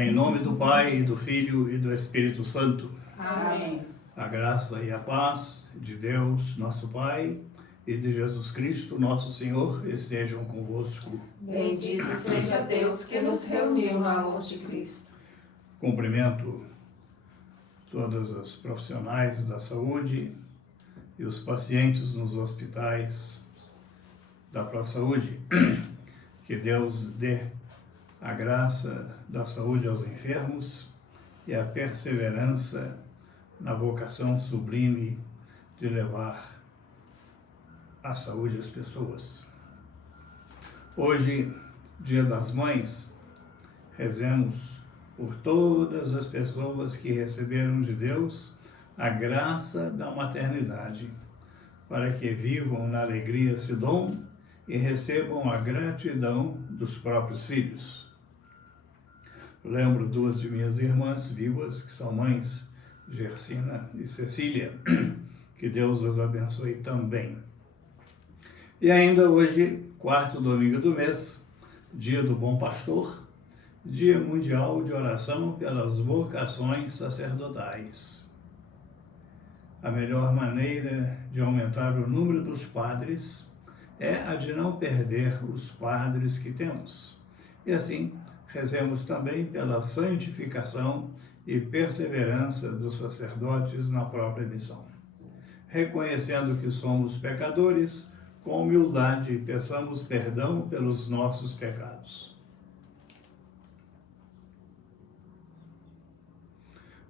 Em nome do Pai, do Filho e do Espírito Santo. Amém. A graça e a paz de Deus, nosso Pai, e de Jesus Cristo, nosso Senhor, estejam convosco. Bendito seja Deus que nos reuniu no amor de Cristo. Cumprimento todas as profissionais da saúde e os pacientes nos hospitais da ProSaúde. Que Deus dê a graça da saúde aos enfermos e a perseverança na vocação sublime de levar a saúde às pessoas. Hoje, Dia das Mães, rezemos por todas as pessoas que receberam de Deus a graça da maternidade, para que vivam na alegria esse dom e recebam a gratidão dos próprios filhos. Lembro duas de minhas irmãs vivas, que são mães, Gersina e Cecília, que Deus as abençoe também. E ainda hoje, quarto domingo do mês, dia do Bom Pastor, Dia Mundial de Oração pelas Vocações Sacerdotais. A melhor maneira de aumentar o número dos padres é a de não perder os padres que temos. E assim, rezemos também pela santificação e perseverança dos sacerdotes na própria missão. Reconhecendo que somos pecadores, com humildade peçamos perdão pelos nossos pecados.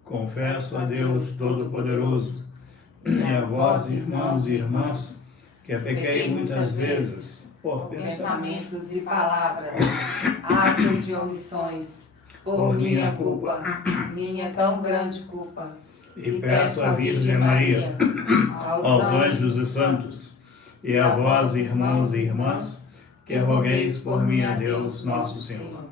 Confesso a Deus Todo-Poderoso e a vós, irmãos e irmãs, que pequei muitas vezes por Pensamentos e palavras, atos e omissões, por minha culpa, minha tão grande culpa. E peço à Virgem Maria, aos anjos e santos, e a vós, irmãos e irmãs, que rogueis por mim a Deus, nosso Senhor.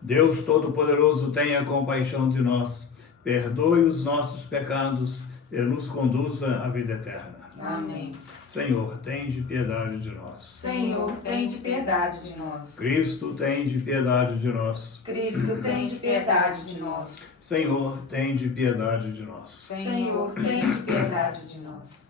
Deus Todo-Poderoso, tenha compaixão de nós, perdoe os nossos pecados e nos conduza à vida eterna. Amém. Senhor, tende piedade de nós. Senhor, tende piedade de nós. Cristo, tende piedade de nós. Cristo, tende piedade de nós. Senhor, tende piedade de nós. Senhor, tende piedade de nós.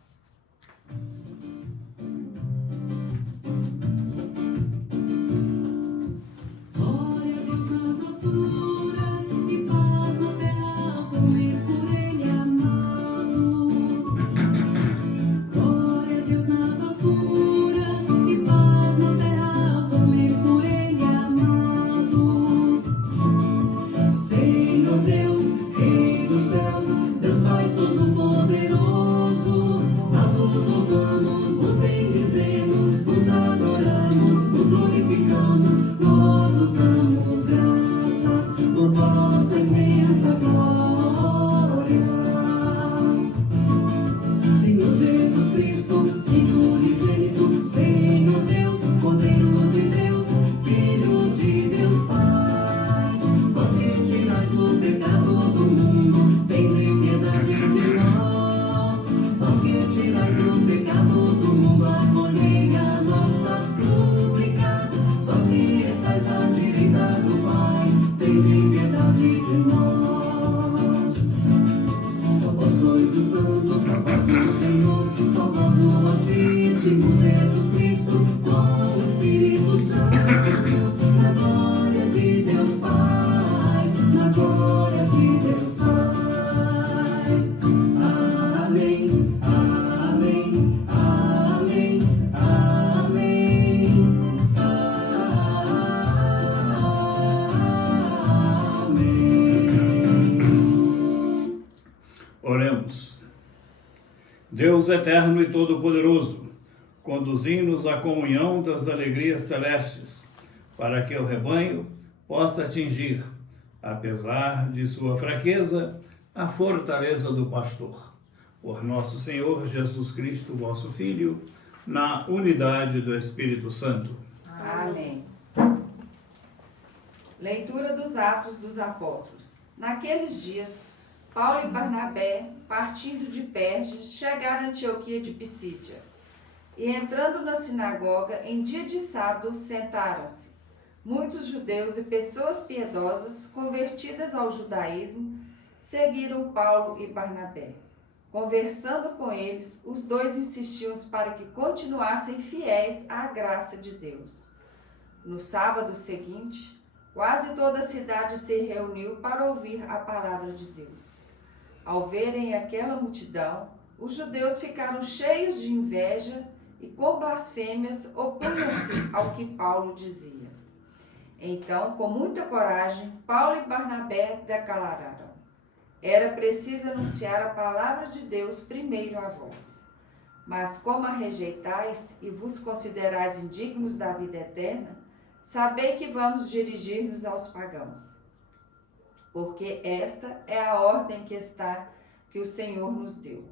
Oremos. Deus eterno e todo-poderoso, conduzi-nos à comunhão das alegrias celestes, para que o rebanho possa atingir, apesar de sua fraqueza, a fortaleza do pastor. Por nosso Senhor Jesus Cristo, vosso Filho, na unidade do Espírito Santo. Amém. Leitura dos Atos dos Apóstolos. Naqueles dias, Paulo e Barnabé, partindo de Perge, chegaram a Antioquia de Pisídia. E entrando na sinagoga, em dia de sábado, sentaram-se. muitos judeus e pessoas piedosas, convertidas ao judaísmo, seguiram Paulo e Barnabé. Conversando com eles, os dois insistiam para que continuassem fiéis à graça de Deus. No sábado seguinte, quase toda a cidade se reuniu para ouvir a palavra de Deus. Ao verem aquela multidão, os judeus ficaram cheios de inveja e com blasfêmias opunham-se ao que Paulo dizia. Então, com muita coragem, Paulo e Barnabé declararam: era preciso anunciar a palavra de Deus primeiro a vós. Mas como a rejeitais e vos considerais indignos da vida eterna, sabei que vamos dirigir-nos aos pagãos. Porque esta é a ordem que o Senhor nos deu.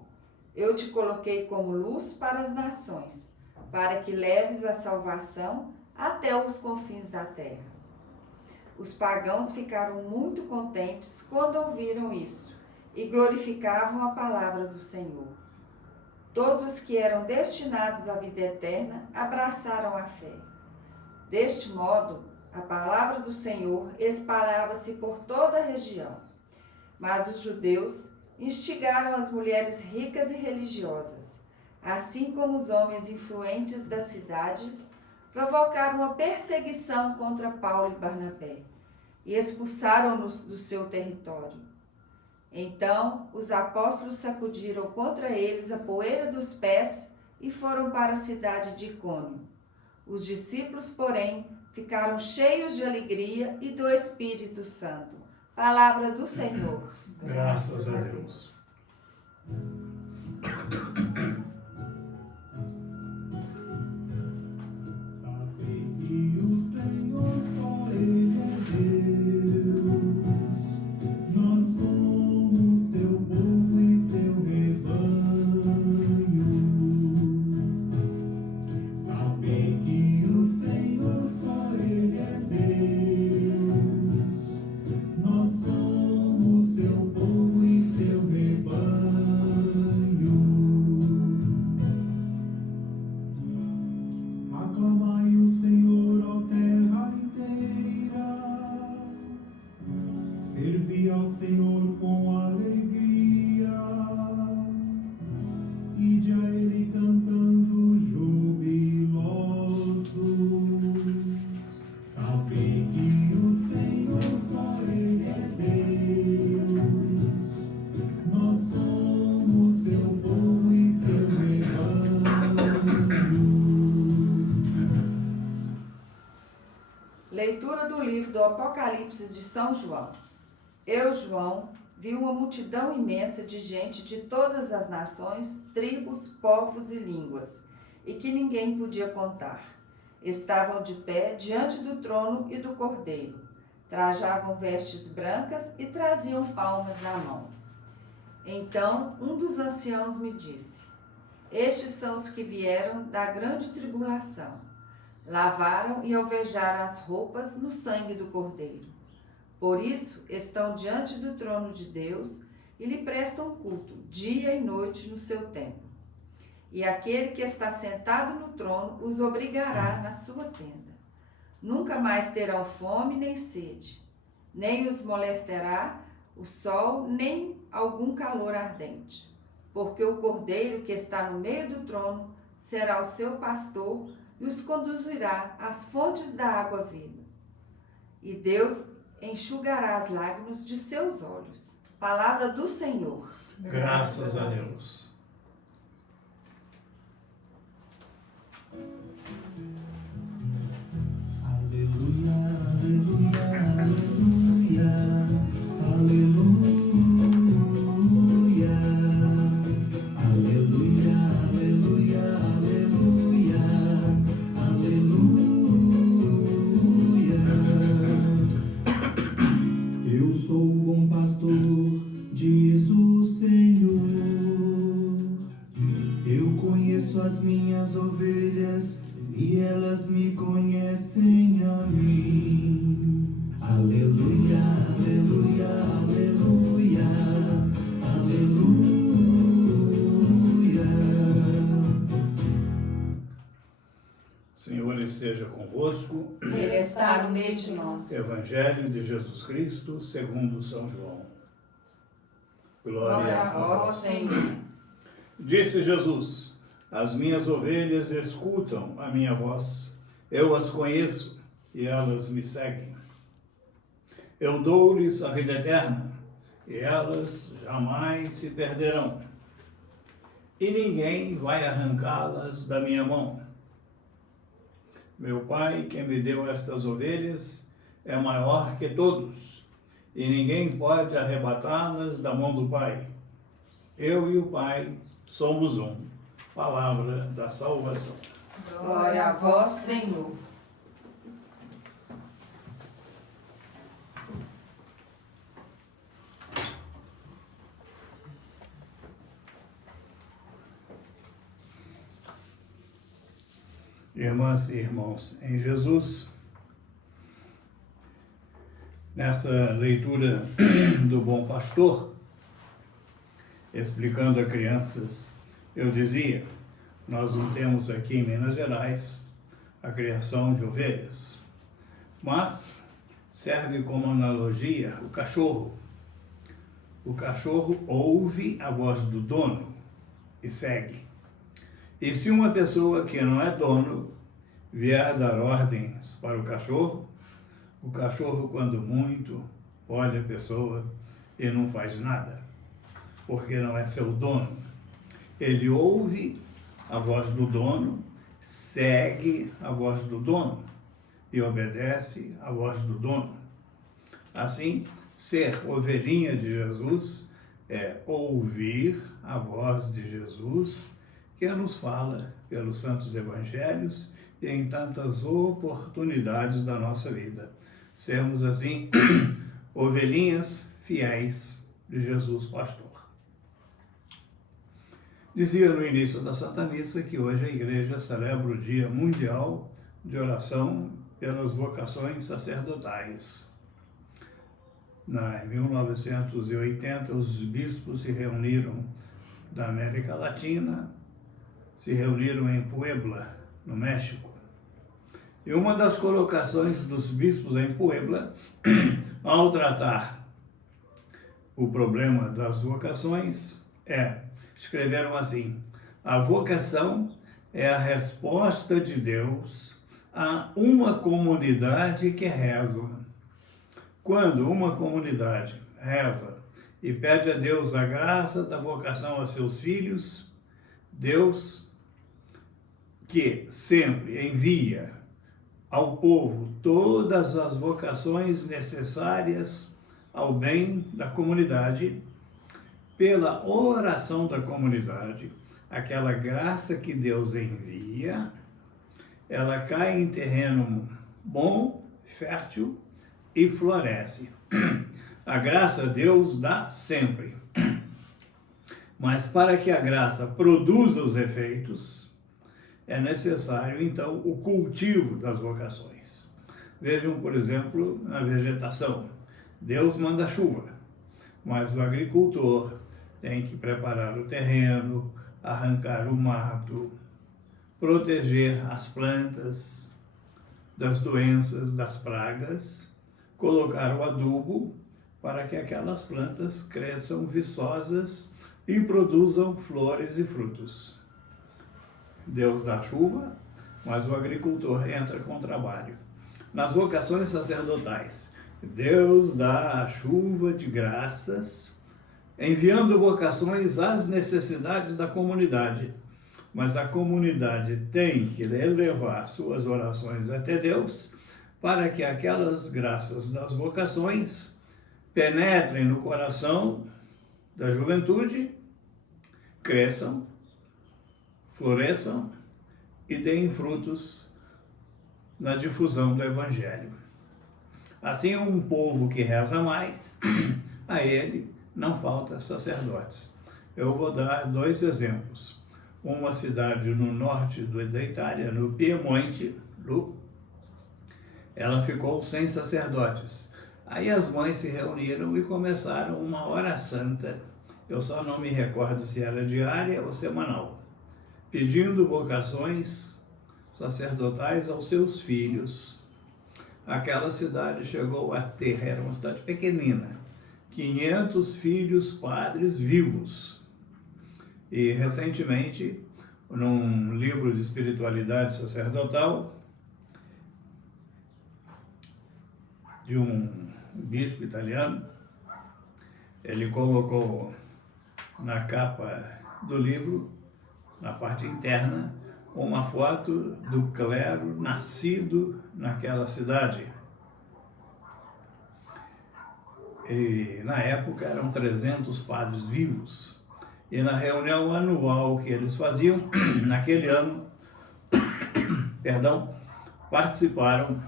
Eu te coloquei como luz para as nações, para que leves a salvação até os confins da terra. Os pagãos ficaram muito contentes quando ouviram isso e glorificavam a palavra do Senhor. Todos os que eram destinados à vida eterna abraçaram a fé. Deste modo, a palavra do Senhor espalhava-se por toda a região. Mas os judeus instigaram as mulheres ricas e religiosas, assim como os homens influentes da cidade, provocaram uma perseguição contra Paulo e Barnabé e expulsaram-nos do seu território. Então, os apóstolos sacudiram contra eles a poeira dos pés e foram para a cidade de Icônio. Os discípulos, porém, ficaram cheios de alegria e do Espírito Santo. Palavra do Senhor. Graças a Deus. Leitura do livro do Apocalipse de São João. Eu, João, vi uma multidão imensa de gente de todas as nações, tribos, povos e línguas, e que ninguém podia contar. Estavam de pé diante do trono e do Cordeiro. Trajavam vestes brancas e traziam palmas na mão. Então, um dos anciãos me disse: estes são os que vieram da grande tribulação. Lavaram e alvejaram as roupas no sangue do Cordeiro. Por isso, estão diante do trono de Deus e lhe prestam culto, dia e noite no seu templo. E aquele que está sentado no trono os obrigará na sua tenda. Nunca mais terão fome nem sede, nem os molestará o sol, nem algum calor ardente. Porque o Cordeiro que está no meio do trono será o seu pastor e os conduzirá às fontes da água viva. E Deus enxugará as lágrimas de seus olhos. Palavra do Senhor. Graças a Deus. Aleluia, aleluia, aleluia, aleluia. Diz o Senhor, eu conheço as minhas ovelhas e elas me conhecem a mim. Aleluia, aleluia, aleluia, aleluia. Senhor esteja convosco. convosco. Ele está no meio de nós. Evangelho de Jesus Cristo, segundo São João. Glória a vós, Senhor. Disse Jesus: as minhas ovelhas escutam a minha voz, eu as conheço e elas me seguem. Eu dou-lhes a vida eterna e elas jamais se perderão, e ninguém vai arrancá-las da minha mão. Meu Pai, que me deu estas ovelhas, é maior que todos, e ninguém pode arrebatá-las da mão do Pai. Eu e o Pai somos um. Palavra da salvação. Glória a vós, Senhor. Irmãs e irmãos em Jesus, nessa leitura do Bom Pastor, explicando a crianças, eu dizia, nós não temos aqui em Minas Gerais a criação de ovelhas, mas serve como analogia o cachorro. O cachorro ouve a voz do dono e segue. E se uma pessoa que não é dono vier dar ordens para o cachorro, quando muito, olha a pessoa e não faz nada, porque não é seu dono. Ele ouve a voz do dono, segue a voz do dono e obedece a voz do dono. Assim, ser ovelhinha de Jesus é ouvir a voz de Jesus, que nos fala pelos santos evangelhos e em tantas oportunidades da nossa vida. Sermos, assim, ovelhinhas fiéis de Jesus Pastor. Dizia no início da Santa Missa que hoje a Igreja celebra o Dia Mundial de Oração pelas Vocações Sacerdotais. Em 1980, os bispos se reuniram da América Latina, se reuniram em Puebla, no México. E uma das colocações dos bispos em Puebla, ao tratar o problema das vocações, escreveram assim: a vocação é a resposta de Deus a uma comunidade que reza. Quando uma comunidade reza e pede a Deus a graça da vocação a seus filhos, Deus, que sempre envia ao povo todas as vocações necessárias ao bem da comunidade, pela oração da comunidade, aquela graça que Deus envia, ela cai em terreno bom, fértil e floresce. A graça Deus dá sempre. Mas para que a graça produza os efeitos, é necessário, então, o cultivo das vocações. Vejam, por exemplo, na vegetação. Deus manda chuva, mas o agricultor tem que preparar o terreno, arrancar o mato, proteger as plantas das doenças, das pragas, colocar o adubo para que aquelas plantas cresçam viçosas e produzam flores e frutos. Deus dá chuva, mas o agricultor entra com o trabalho. Nas vocações sacerdotais, Deus dá a chuva de graças, enviando vocações às necessidades da comunidade. Mas a comunidade tem que elevar suas orações até Deus, para que aquelas graças das vocações penetrem no coração da juventude, cresçam, floresçam e deem frutos na difusão do Evangelho. Assim, um povo que reza mais, a ele não falta sacerdotes. Eu vou dar 2 exemplos. Uma cidade no norte da Itália, no Piemonte, ela ficou sem sacerdotes. Aí as mães se reuniram e começaram uma hora santa, eu só não me recordo se era diária ou semanal, pedindo vocações sacerdotais aos seus filhos. Aquela cidade chegou a ter, era uma cidade pequenina, 500 filhos padres vivos. E recentemente, num livro de espiritualidade sacerdotal, de um bispo italiano, ele colocou na capa do livro, na parte interna, uma foto do clero nascido naquela cidade. E na época eram 300 padres vivos. E na reunião anual que eles faziam, naquele ano, participaram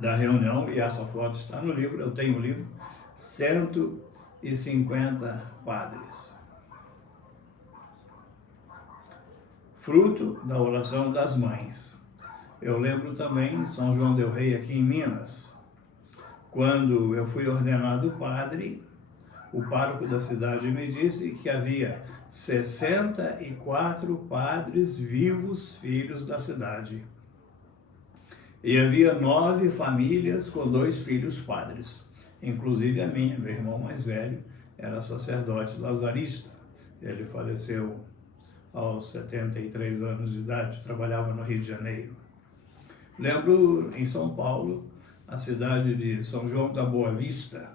da reunião, e essa foto está no livro, eu tenho o livro, 150 padres. Fruto da oração das mães. Eu lembro também em São João del Rei, aqui em Minas, quando eu fui ordenado padre, o pároco da cidade me disse que havia 64 padres vivos, filhos da cidade. E havia 9 famílias com 2 filhos padres, inclusive a minha, meu irmão mais velho, era sacerdote lazarista. Ele faleceu aos 73 anos de idade, trabalhava no Rio de Janeiro. Lembro em São Paulo, a cidade de São João da Boa Vista,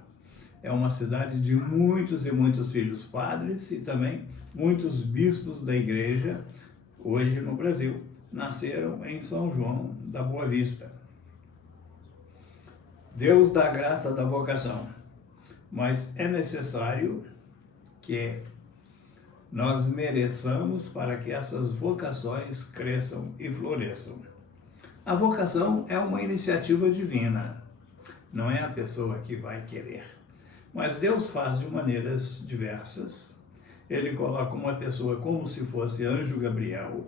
é uma cidade de muitos e muitos filhos padres e também muitos bispos da igreja, hoje no Brasil, nasceram em São João da Boa Vista. Deus dá graça da vocação, mas é necessário que nós mereçamos para que essas vocações cresçam e floresçam. A vocação é uma iniciativa divina, não é a pessoa que vai querer. Mas Deus faz de maneiras diversas. Ele coloca uma pessoa como se fosse anjo Gabriel,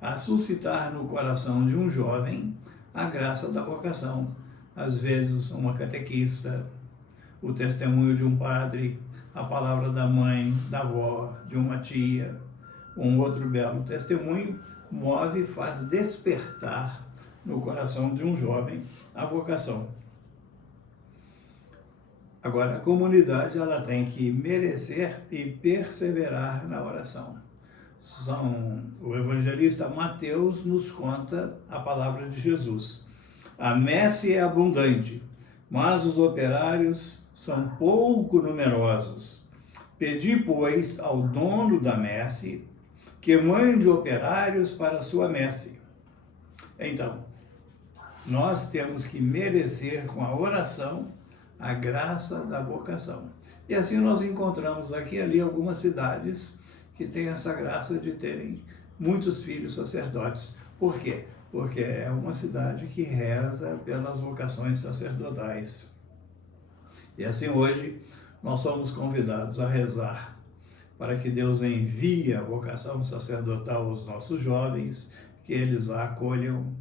a suscitar no coração de um jovem a graça da vocação. Às vezes uma catequista, o testemunho de um padre, a palavra da mãe, da avó, de uma tia, um outro belo testemunho, move e faz despertar no coração de um jovem a vocação. Agora, a comunidade ela tem que merecer e perseverar na oração. O evangelista Mateus nos conta a palavra de Jesus. A messe é abundante, mas os operários são pouco numerosos. Pedi, pois, ao dono da messe que mande operários para a sua messe. Então, nós temos que merecer com a oração a graça da vocação. E assim nós encontramos aqui e ali algumas cidades que têm essa graça de terem muitos filhos sacerdotes. Por quê? Porque é uma cidade que reza pelas vocações sacerdotais. E assim hoje nós somos convidados a rezar para que Deus envie a vocação sacerdotal aos nossos jovens, que eles a acolham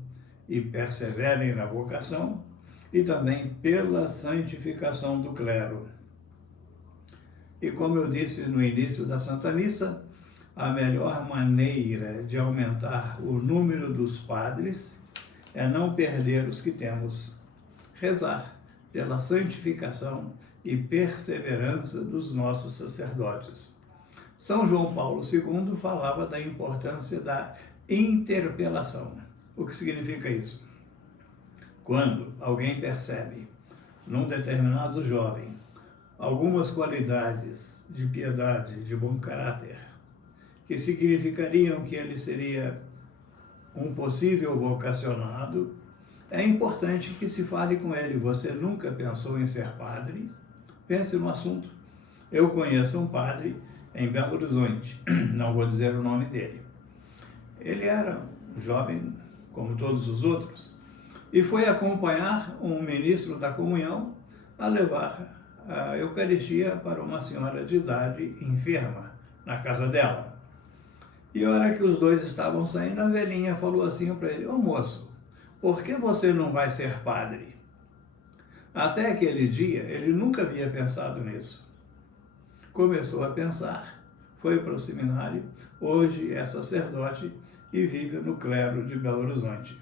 e perseverem na vocação, e também pela santificação do clero. E como eu disse no início da Santa Missa, a melhor maneira de aumentar o número dos padres é não perder os que temos. Rezar pela santificação e perseverança dos nossos sacerdotes. São João Paulo II falava da importância da interpelação. O que significa isso? Quando alguém percebe num determinado jovem algumas qualidades de piedade, de bom caráter, que significariam que ele seria um possível vocacionado, é importante que se fale com ele. Você nunca pensou em ser padre? Pense no assunto. Eu conheço um padre em Belo Horizonte, não vou dizer o nome dele. Ele era jovem, como todos os outros, e foi acompanhar um ministro da comunhão a levar a Eucaristia para uma senhora de idade enferma na casa dela. E a hora que os dois estavam saindo, a velhinha falou assim para ele: ô moço, por que você não vai ser padre? Até aquele dia, ele nunca havia pensado nisso. Começou a pensar, foi para o seminário, hoje é sacerdote e vive no clero de Belo Horizonte.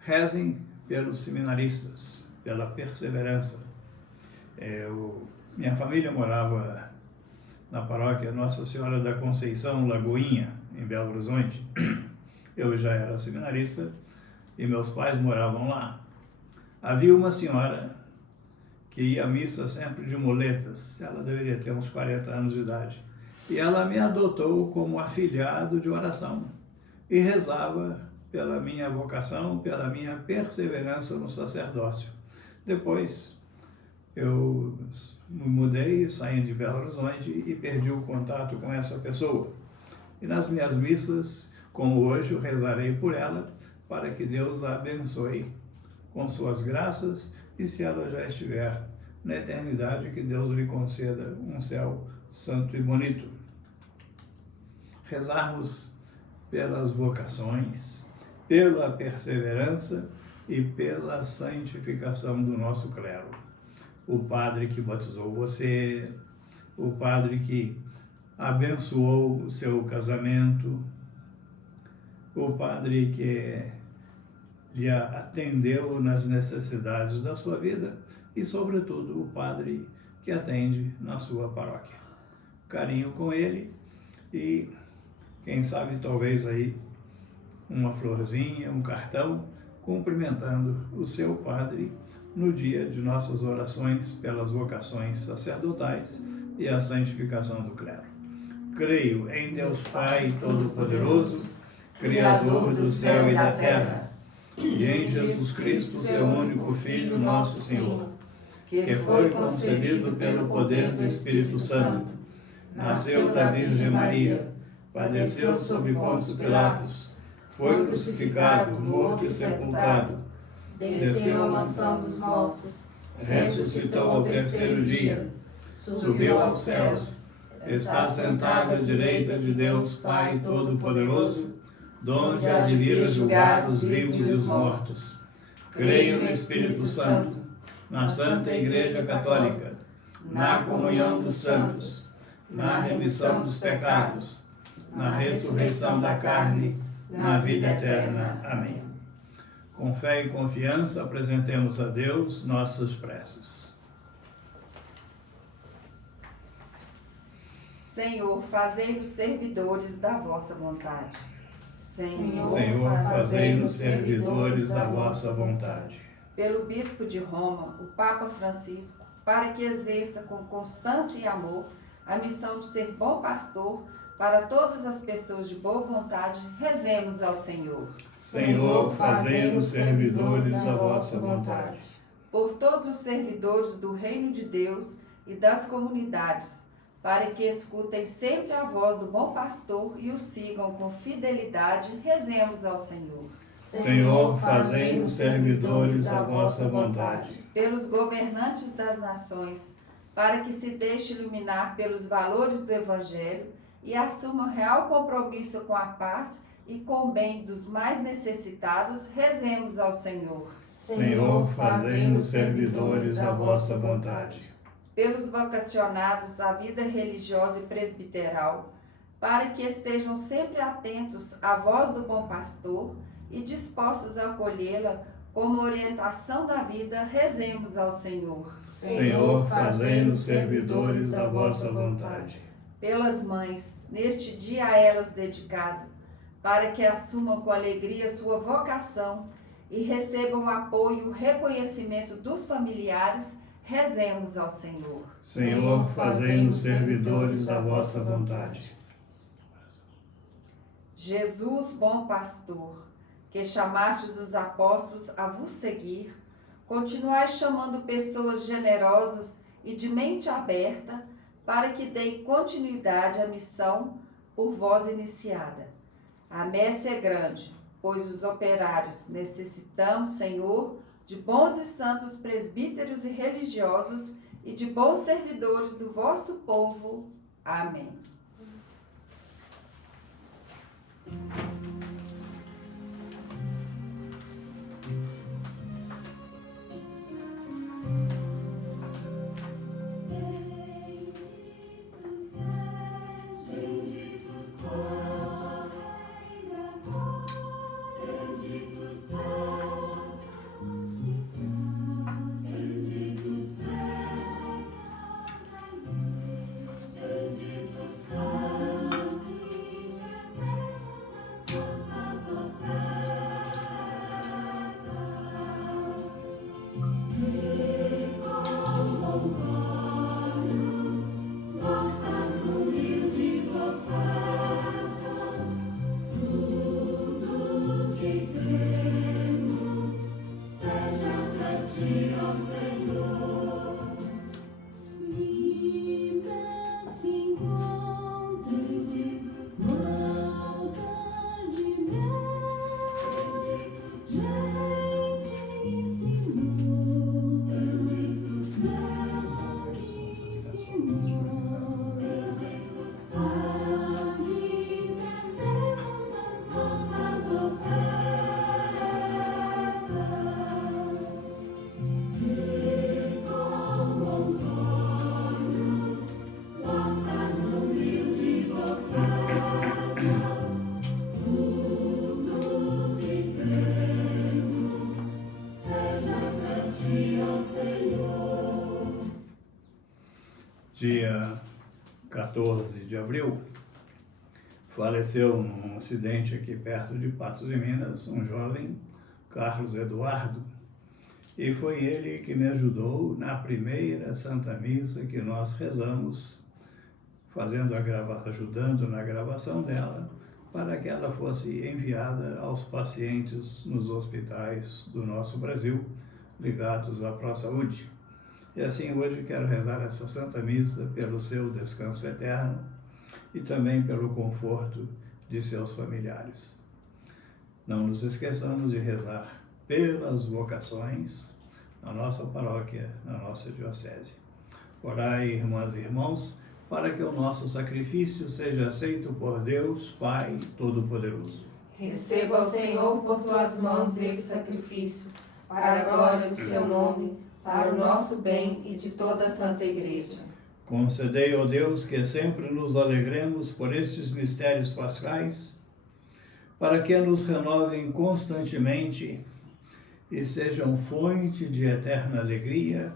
Rezem pelos seminaristas, pela perseverança. Minha família morava na paróquia Nossa Senhora da Conceição, Lagoinha, em Belo Horizonte. Eu já era seminarista e meus pais moravam lá. Havia uma senhora que ia à missa sempre de muletas. Ela deveria ter uns 40 anos de idade. E ela me adotou como afilhado de oração e rezava pela minha vocação, pela minha perseverança no sacerdócio. Depois, eu me mudei, saí de Belo Horizonte e perdi o contato com essa pessoa. E nas minhas missas, como hoje, eu rezarei por ela, para que Deus a abençoe com suas graças, e se ela já estiver na eternidade, que Deus lhe conceda um céu santo e bonito. Rezarmos pelas vocações, pela perseverança e pela santificação do nosso clero. O padre que batizou você, o padre que abençoou o seu casamento, o padre que lhe atendeu nas necessidades da sua vida e, sobretudo, o padre que atende na sua paróquia. Carinho com ele e, quem sabe, talvez aí uma florzinha, um cartão, cumprimentando o seu padre no dia de nossas orações pelas vocações sacerdotais e a santificação do clero. Creio em Deus Pai Todo-Poderoso, Criador do céu e da terra, e em Jesus Cristo, seu único Filho, nosso Senhor, que foi concebido pelo poder do Espírito Santo, nasceu da Virgem Maria, padeceu sob Pôncio Pilatos, foi crucificado, morto e sepultado, desceu à mansão dos mortos, ressuscitou ao terceiro dia, subiu aos céus, está sentado à direita de Deus Pai Todo-Poderoso, donde há de vir a julgar os vivos e os mortos. Creio no Espírito Santo, na Santa Igreja Católica, na comunhão dos santos, na remissão dos pecados, na ressurreição da carne, na vida eterna. Amém. Com fé e confiança, apresentemos a Deus nossas preces. Senhor, fazei-nos servidores da vossa vontade. Senhor, fazei-nos servidores da vossa vontade. Pelo Bispo de Roma, o Papa Francisco, para que exerça com constância e amor a missão de ser bom pastor para todas as pessoas de boa vontade, rezemos ao Senhor. Senhor, fazei-nos servidores da vossa vontade. Por todos os servidores do Reino de Deus e das comunidades, para que escutem sempre a voz do bom pastor e o sigam com fidelidade, rezemos ao Senhor. Senhor, fazei-nos servidores da vossa vontade. Pelos governantes das nações, para que se deixe iluminar pelos valores do Evangelho e assumam real compromisso com a paz e com o bem dos mais necessitados, rezemos ao Senhor. Senhor, fazei-nos servidores da vossa vontade. Pelos vocacionados à vida religiosa e presbiteral, para que estejam sempre atentos à voz do bom pastor e dispostos a acolhê-la como orientação da vida, rezemos ao Senhor. Senhor, fazei-nos servidores da vossa vontade. Pelas mães, neste dia a elas dedicado, para que assumam com alegria sua vocação e recebam o apoio e o reconhecimento dos familiares, rezemos ao Senhor. Senhor, fazei-nos servidores da vossa vontade. Jesus, bom pastor, que chamastes os apóstolos a vos seguir, continuai chamando pessoas generosas e de mente aberta para que deem continuidade à missão por vós iniciada. A messe é grande, pois os operários necessitamos, Senhor, de bons e santos presbíteros e religiosos e de bons servidores do vosso povo. Amém. Bendito seja Jesus. dia 14 de abril, faleceu num acidente aqui perto de Patos de Minas um jovem, Carlos Eduardo, e foi ele que me ajudou na primeira Santa Missa que nós rezamos, ajudando na gravação dela, para que ela fosse enviada aos pacientes nos hospitais do nosso Brasil, ligados à ProSaúde. E assim hoje quero rezar essa Santa Missa pelo seu descanso eterno e também pelo conforto de seus familiares. Não nos esqueçamos de rezar pelas vocações na nossa paróquia, na nossa diocese. Orai, irmãs e irmãos, para que o nosso sacrifício seja aceito por Deus, Pai Todo-Poderoso. Receba, Senhor, por tuas mãos esse sacrifício, para a glória do seu nome, para o nosso bem e de toda a Santa Igreja. Concedei, ó Deus, que sempre nos alegremos por estes mistérios pascais, para que nos renovem constantemente e sejam fonte de eterna alegria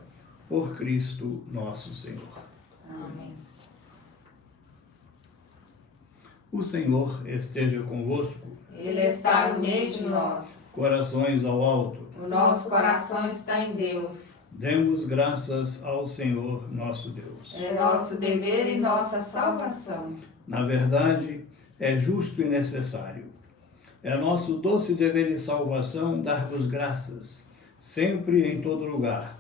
por Cristo nosso Senhor. Amém. O Senhor esteja convosco. Ele está no meio de nós. Corações ao alto. O nosso coração está em Deus. Demos graças ao Senhor nosso Deus. É nosso dever e nossa salvação. Na verdade, é justo e necessário. É nosso doce dever e salvação dar-vos graças, sempre e em todo lugar.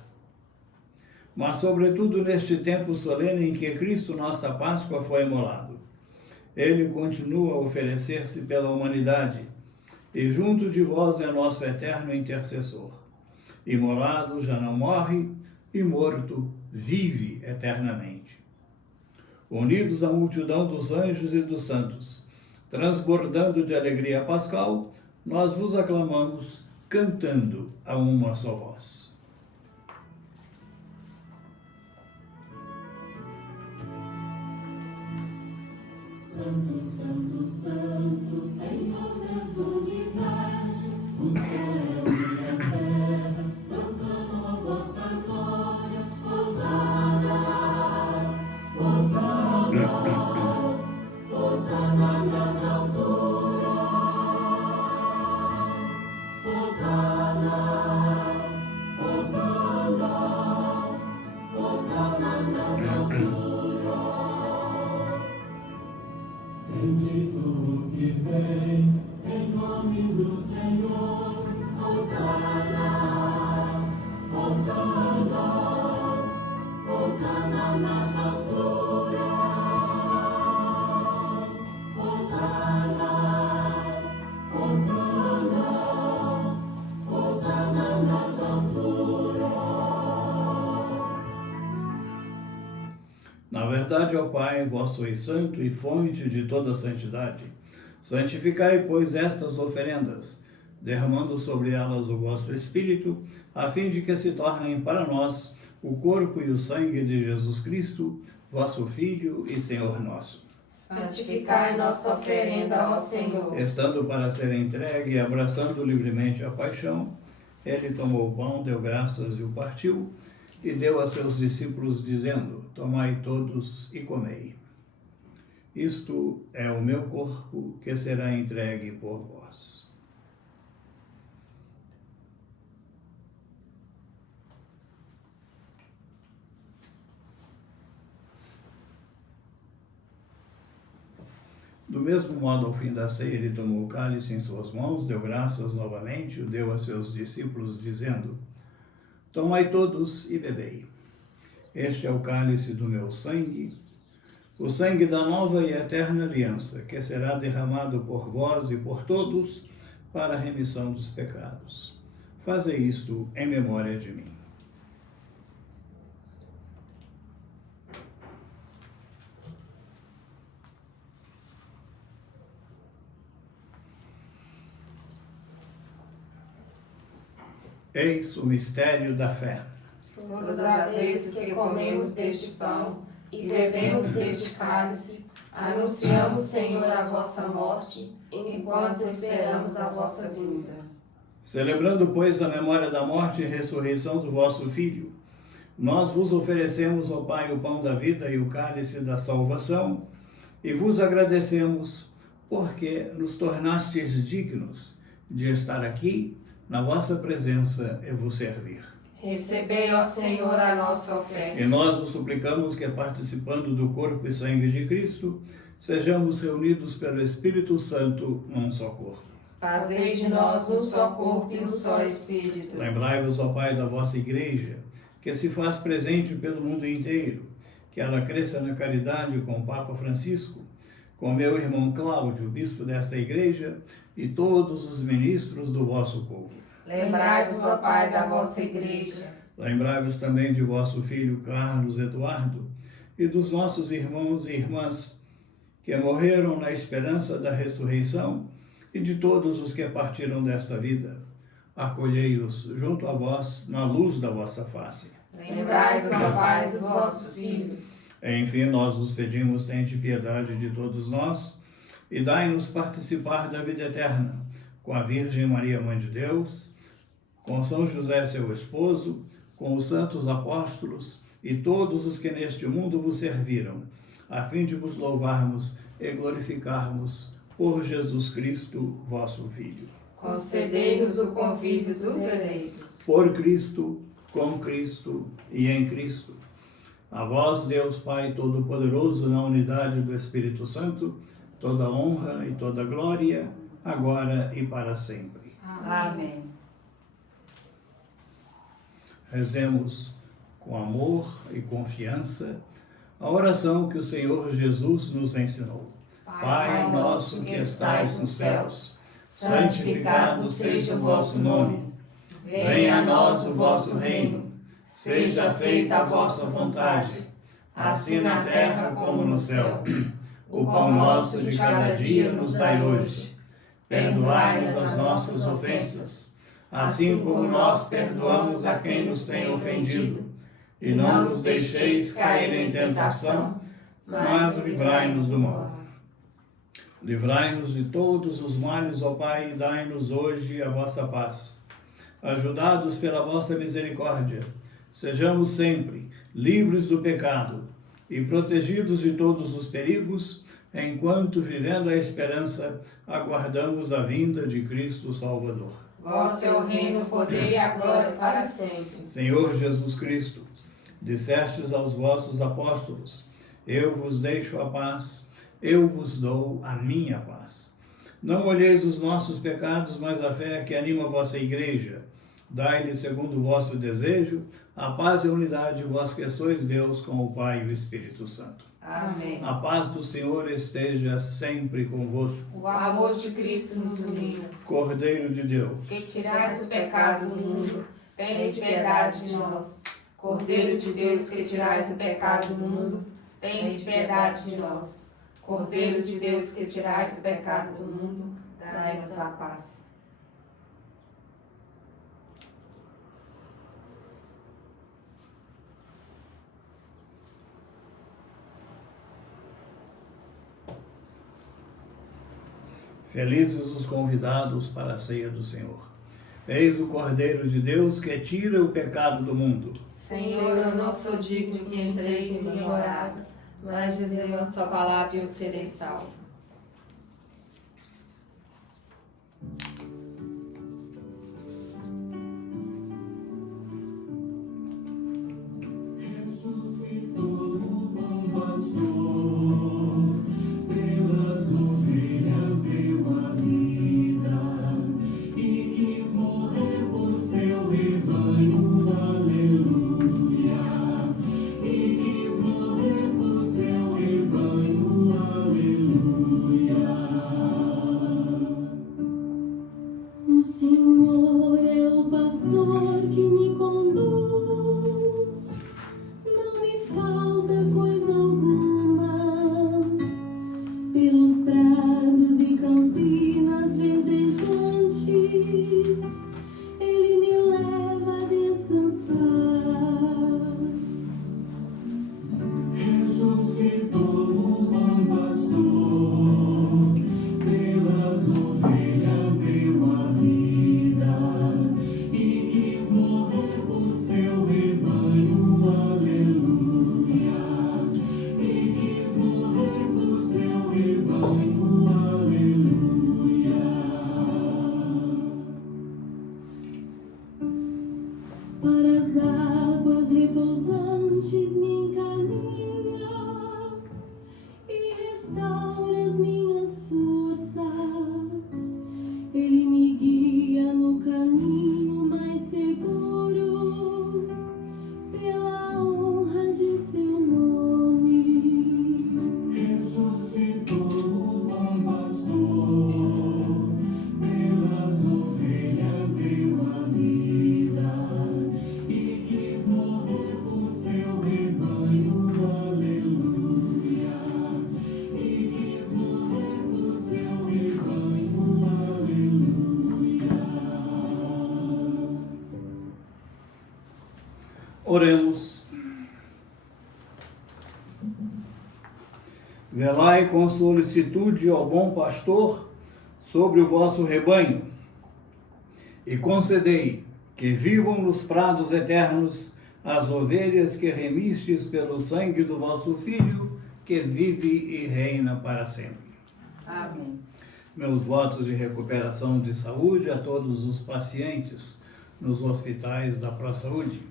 Mas, sobretudo, neste tempo solene em que Cristo, nossa Páscoa, foi imolado. Ele continua a oferecer-se pela humanidade, e junto de vós é nosso eterno intercessor. Imolado já não morre, e morto vive eternamente. Unidos à multidão dos anjos e dos santos, transbordando de alegria pascal, nós vos aclamamos, cantando a uma só voz. Santo, Santo, Santo, Senhor Deus do Universo, o céu e a terra proclamam a vossa glória. Hosana, Hosana, Hosana nas alturas. Hosana, Hosana, Hosana nas alturas. Bendito o que vem, em nome do Senhor. Hosana, Hosana, Hosana nas alturas. Hosana, Hosana, Hosana nas alturas. Na verdade, ó Pai, vós sois santo e fonte de toda santidade. Santificai, pois, estas oferendas, derramando sobre elas o vosso Espírito, a fim de que se tornem para nós o corpo e o sangue de Jesus Cristo, vosso Filho e Senhor nosso. Santificai nossa oferenda ao Senhor. Estando para ser entregue e abraçando livremente a paixão, ele tomou o pão, deu graças e o partiu, e deu a seus discípulos, dizendo: tomai todos e comei. Isto é o meu corpo, que será entregue por vós. Do mesmo modo, ao fim da ceia, ele tomou o cálice em suas mãos, deu graças novamente, o deu a seus discípulos, dizendo: tomai todos e bebei. Este é o cálice do meu sangue, o sangue da nova e eterna aliança, que será derramado por vós e por todos para a remissão dos pecados. Fazei isto em memória de mim. Eis o mistério da fé. Todas as vezes que comemos deste pão e bebemos deste cálice, anunciamos, Senhor, a vossa morte, enquanto esperamos a vossa vinda. Celebrando, pois, a memória da morte e ressurreição do vosso Filho, nós vos oferecemos, ó Pai, o pão da vida e o cálice da salvação, e vos agradecemos porque nos tornastes dignos de estar aqui na vossa presença e vos servir. Recebei, ó Senhor, a nossa oferta. E nós vos suplicamos que, participando do corpo e sangue de Cristo, sejamos reunidos pelo Espírito Santo num só corpo. Fazei de nós um só corpo e um só Espírito. Lembrai-vos, ó Pai, da vossa Igreja, que se faz presente pelo mundo inteiro, que ela cresça na caridade com o Papa Francisco, com meu irmão Cláudio, bispo desta Igreja, e todos os ministros do vosso povo. Lembrai-vos, ó Pai, da vossa Igreja. Lembrai-vos também de vosso filho Carlos Eduardo e dos nossos irmãos e irmãs que morreram na esperança da ressurreição e de todos os que partiram desta vida. Acolhei-os junto a vós na luz da vossa face. Lembrai-vos, ó Pai, dos vossos filhos. Enfim, nós vos pedimos, tende piedade de todos nós e dai-nos participar da vida eterna com a Virgem Maria, Mãe de Deus, com São José, seu esposo, com os santos apóstolos e todos os que neste mundo vos serviram, a fim de vos louvarmos e glorificarmos por Jesus Cristo, vosso Filho. Concedei-nos o convívio dos eleitos. Por Cristo, com Cristo e em Cristo. A vós, Deus Pai Todo-Poderoso, na unidade do Espírito Santo, toda honra e toda glória, agora e para sempre. Amém. Rezemos com amor e confiança a oração que o Senhor Jesus nos ensinou. Pai nosso que estais nos céus, santificado seja o vosso nome. Venha a nós o vosso reino. Seja feita a vossa vontade, assim na terra como no céu. O pão nosso de cada dia nos dai hoje. Perdoai-nos as nossas ofensas, assim como nós perdoamos a quem nos tem ofendido. E não nos deixeis cair em tentação, mas livrai-nos do mal. Livrai-nos de todos os males, ó Pai, e dai-nos hoje a vossa paz. Ajudados pela vossa misericórdia, sejamos sempre livres do pecado e protegidos de todos os perigos, enquanto, vivendo a esperança, aguardamos a vinda de Cristo Salvador. Vosso é o reino, o poder e a glória para sempre. Senhor Jesus Cristo, dissestes aos vossos apóstolos: eu vos deixo a paz, eu vos dou a minha paz. Não olheis os nossos pecados, mas a fé que anima a vossa Igreja. Dai-lhe, segundo o vosso desejo, a paz e a unidade, vós que sois Deus com o Pai e o Espírito Santo. Amém. A paz do Senhor esteja sempre convosco. O amor de Cristo nos uniu. Cordeiro de Deus, Que tirais o pecado do mundo, tende piedade de nós. Cordeiro de Deus, que tirais o pecado do mundo, tende piedade de nós. Cordeiro de Deus, que tirais o pecado do mundo, dai-nos a paz. felizes os convidados para a ceia do Senhor. Eis o Cordeiro de Deus que tira o pecado do mundo. Senhor, eu não sou digno que entreis em minha morada, mas dizei uma só palavra e eu serei salvo. Ressuscitou o bom pastor, pelas ovelhas deu a vida e quis morrer por seu rebanho, aleluia. E quis morrer por seu rebanho, aleluia. para as águas repousantes me encaminha e restaura as minhas forças. Ele me guia no caminho mais seguro, pela honra de seu nome. Ressuscitou o bom pastor, pelas ovelhas deu a vida e quis morrer por seu rebanho, aleluia. E quis morrer por seu rebanho, aleluia. Oremos. Velai com solicitude ao bom pastor sobre o vosso rebanho, e concedei que vivam nos prados eternos as ovelhas que remistes pelo sangue do vosso Filho, que vive e reina para sempre. Amém. Meus votos de recuperação de saúde a todos os pacientes nos hospitais da ProSaúde.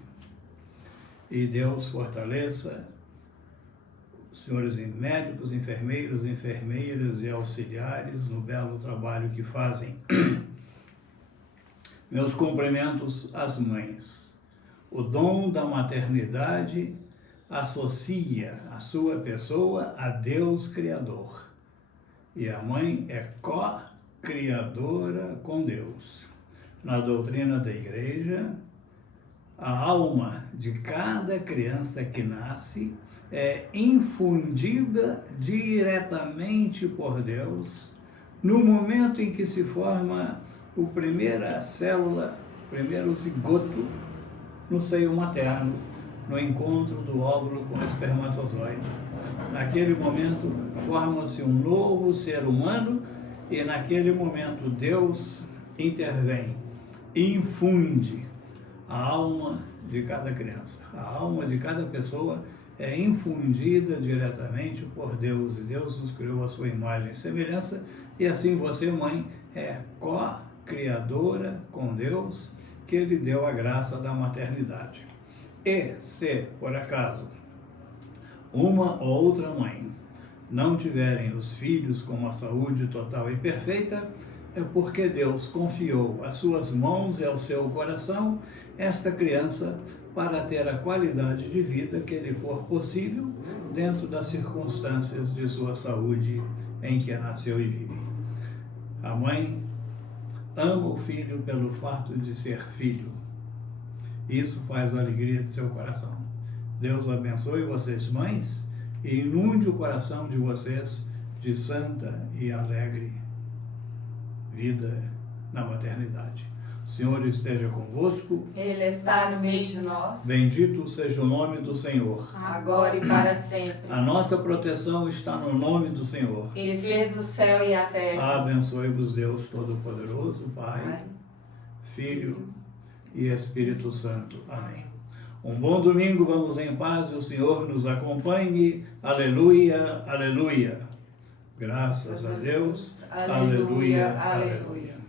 E Deus fortaleça os senhores médicos, enfermeiros, enfermeiras e auxiliares no belo trabalho que fazem. Meus cumprimentos às mães. O dom da maternidade associa a sua pessoa a Deus Criador. E a mãe é co-criadora com Deus. Na doutrina da Igreja, a alma de cada criança que nasce é infundida diretamente por Deus no momento em que se forma a primeira célula, o primeiro zigoto no seio materno, no encontro do óvulo com o espermatozoide. Naquele momento forma-se um novo ser humano e naquele momento Deus intervém, infunde a alma de cada criança. A alma de cada pessoa é infundida diretamente por Deus, e Deus nos criou a sua imagem e semelhança, e assim você, mãe, é co-criadora com Deus, que lhe deu a graça da maternidade. E se, por acaso, uma ou outra mãe não tiverem os filhos com uma saúde total e perfeita, é porque Deus confiou às suas mãos e ao seu coração esta criança para ter a qualidade de vida que lhe for possível dentro das circunstâncias de sua saúde em que nasceu e vive. A mãe ama o filho pelo fato de ser filho. Isso faz a alegria de seu coração. Deus abençoe vocês, mães, e inunde o coração de vocês de santa e alegre vida na maternidade. O Senhor esteja convosco. Ele está no meio de nós, Bendito seja o nome do Senhor. agora e para sempre. A nossa proteção está no nome do Senhor. Ele fez o céu e a terra. Abençoe-vos Deus Todo-Poderoso, Pai, Pai, Filho e Espírito Santo. Amém. Um bom domingo, vamos em paz e o Senhor nos acompanhe. Aleluia, aleluia. Graças a Deus. Aleluia, Aleluia, aleluia. aleluia.